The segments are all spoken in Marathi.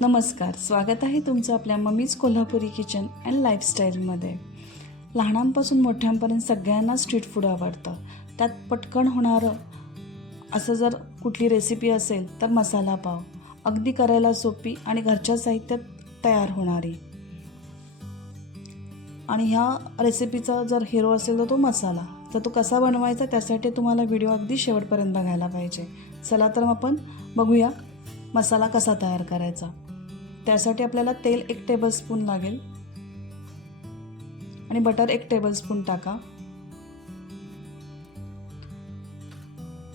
नमस्कार, स्वागत आहे तुमचं आपल्या मम्मीज कोल्हापुरी किचन अँड लाईफस्टाईलमध्ये. लहानांपासून मोठ्यांपर्यंत सगळ्यांना स्ट्रीट फूड आवडतं. त्यात पटकन होणारं असं जर कुठली रेसिपी असेल तर मसाला पाव. अगदी करायला सोपी आणि घरच्या साहित्यात तयार होणारी. आणि ह्या रेसिपीचा जर हिरो असेल तर तो मसाला. तर तो कसा बनवायचा त्यासाठी तुम्हाला व्हिडिओ अगदी शेवटपर्यंत बघायला पाहिजे. चला तर आपण बघूया मसाला कसा तयार करायचा. त्यासाठी आपल्याला तेल 1 टेबलस्पून लागेल आणि बटर 1 टेबलस्पून टाका.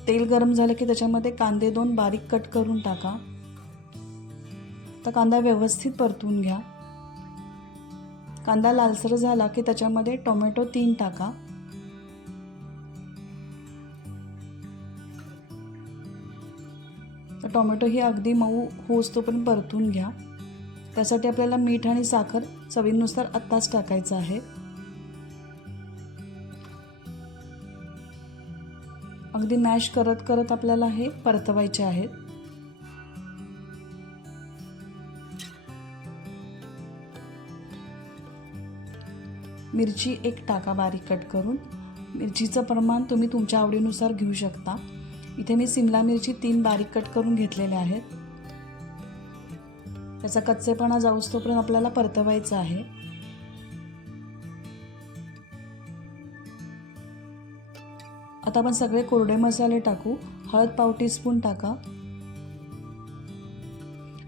तेल गरम झालं की त्याच्यामध्ये कांदे 2 बारीक कट करून टाका. तर कांदा व्यवस्थित परतून घ्या. कांदा लालसर झाला की त्याच्यामध्ये टोमॅटो 3 टाका. तर टोमॅटो ही अगदी मऊ होईस्तोपर्यंत परतून घ्या. त्यासाठी आपल्याला मीठ आणि साखर चवीनुसार आत्ताच टाकायचं आहे. अगदी मॅश करत करत आपल्याला हे परतवायचे आहेत. मिरची 1 टाका बारीक कट करून. मिरचीचं प्रमाण तुम्ही तुमच्या आवडीनुसार घेऊ शकता. इथे मी सिमला मिरची 3 बारीक कट करून घेतलेल्या आहेत. त्याचा कच्चेपणा जाऊस्तोपर्यंत आपल्याला परतवायचं आहे. आता आपण सगळे कोरडे मसाले टाकू. हळद पाव टीस्पून टाका.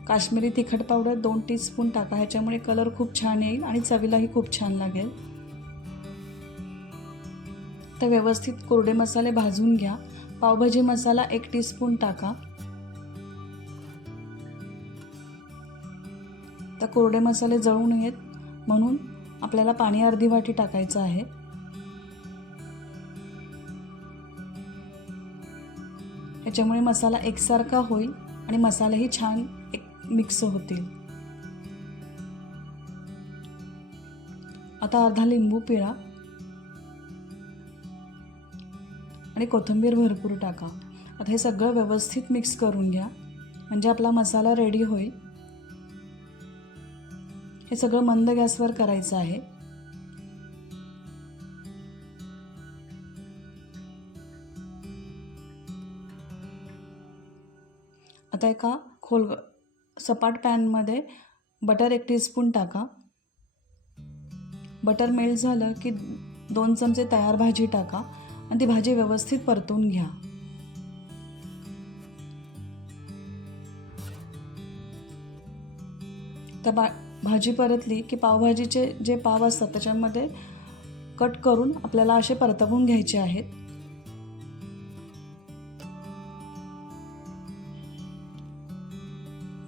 काश्मीरी तिखट पावडर 2 टीस्पून टाका. ह्याच्यामुळे कलर खूप छान येईल आणि चवीलाही खूप छान लागेल. तर व्यवस्थित कोरडे मसाले भाजून घ्या. पावभाजी मसाला 1 टीस्पून टाका. तर कोरडे मसाले जळू नयेत म्हणून आपल्याला पाणी अर्धी वाटी टाकायचं आहे. याच्यामुळे मसाला एकसारखा होईल आणि मसालेही छान मिक्स होतील. आता अर्धा लिंबू पिळा आणि कोथिंबीर भरपूर टाका. आता हे सगळं व्यवस्थित मिक्स करून घ्या म्हणजे आपला मसाला रेडी होईल. हे सगळं मंद गॅसवर करायचं आहे. आता एका सपाट पॅनमध्ये बटर 1 टीस्पून टाका. बटर मेल्ट झालं की 2 चमचे तयार भाजी टाका आणि ती भाजी व्यवस्थित परतून घ्या. तर भाजी परतली की पावभाजीचे जे पाव असतात त्याच्यामध्ये कट करून आपल्याला असे परतवून घ्यायचे आहेत.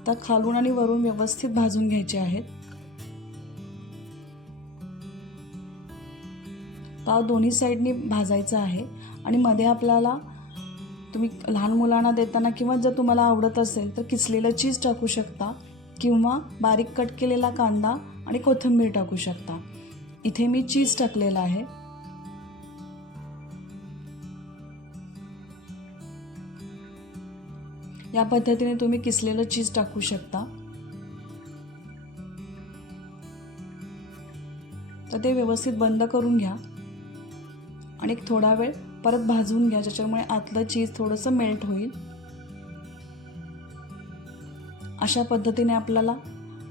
तर खालून आणि वरून व्यवस्थित भाजून घ्यायचे आहेत. पाव दोन्ही साईडनी भाजायचा आहे आणि मध्ये आपल्याला तुम्ही लहान मुलांना देताना किंवा जर तुम्हाला आवडत असेल तर किसलेलं चीज टाकू शकता किंवा बारीक कट केलेला कांदा आणि कोथिंबीर टाकू शकता. इथे मी चीज टाकलेला आहे. या पद्धतीने तुम्ही किसलेलं चीज टाकू शकता. तर ते व्यवस्थित बंद करून घ्या आणि थोडा वेळ परत भाजून घ्या ज्याच्यामुळे आतलं चीज थोडंसं मेल्ट होईल. अशा पद्धतीने आपल्याला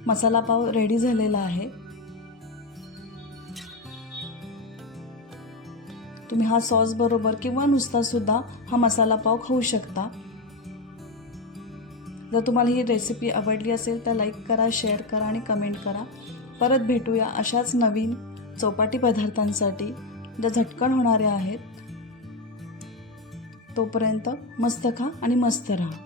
मसाला पाव रेडी झालेला आहे. तुम्ही हा सॉस बरोबर किंवा नुसता सुद्धा हा मसाला पाव खाऊ शकता. जर तुम्हाला ही रेसिपी आवडली असेल तर लाईक करा, शेअर करा आणि कमेंट करा. परत भेटूया अशाच नवीन चौपाटी पदार्थांसाठी ज्या झटकन होणाऱ्या आहेत. तोपर्यंत मस्त खा आणि मस्त राहा.